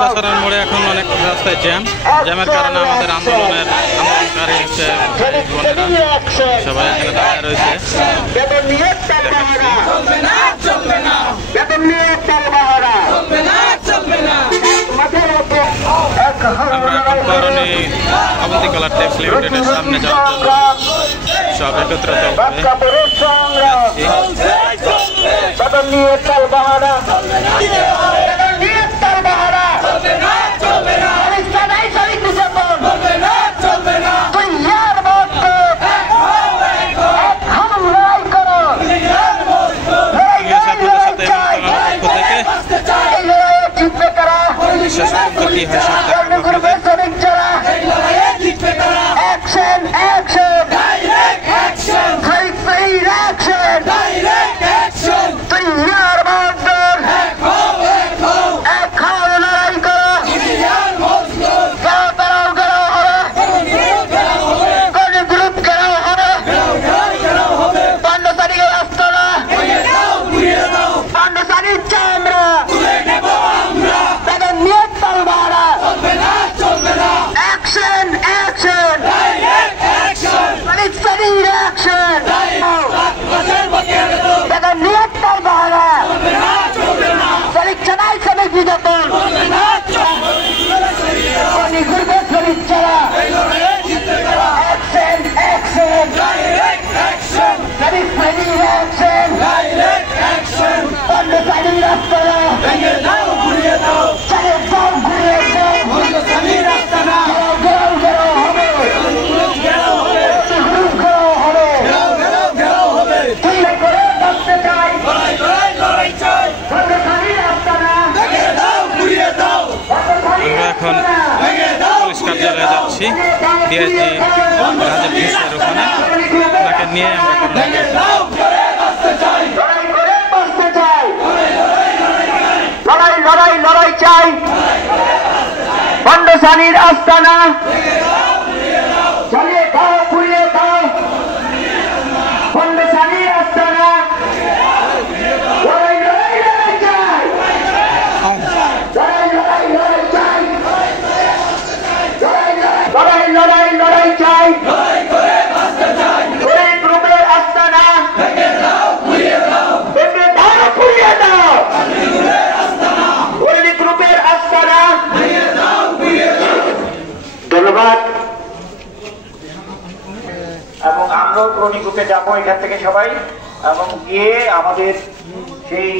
চাষারার মোড়ে এখন অনেক রাস্তায় জ্যামের কারণে আমাদের আন্দোলনকারী হচ্ছে সবাই এখানে দাঁড়ায় রয়েছে। আমরা এখন করণী অবন্তিকলা টেক্স লিমিটেডের সামনে যাওয়ার জন্য সব একত্রিত শেষ পর্যন্ত কি হয় সব এখন পুলিশ কার্যালয়ে যাচ্ছি। ডিআইজি রাজীব ঘোষের ওখানে তাকে নিয়ে লড়াই চাই। ভণ্ডসানির আস্তানা চালিয়ে দাও, পুড়িয়ে দাও। ভণ্ডসানির আস্তানা লড়াই চাই। গ্রুপের আস্তানা ভেঙে দাও, পুড়িয়ে দাও। গ্রুপের আস্তানা ধন্যবাদ। এবং আমরাও ক্রনিক গ্রুপে যাবো এখান থেকে সবাই, এবং গিয়ে আমাদের সেই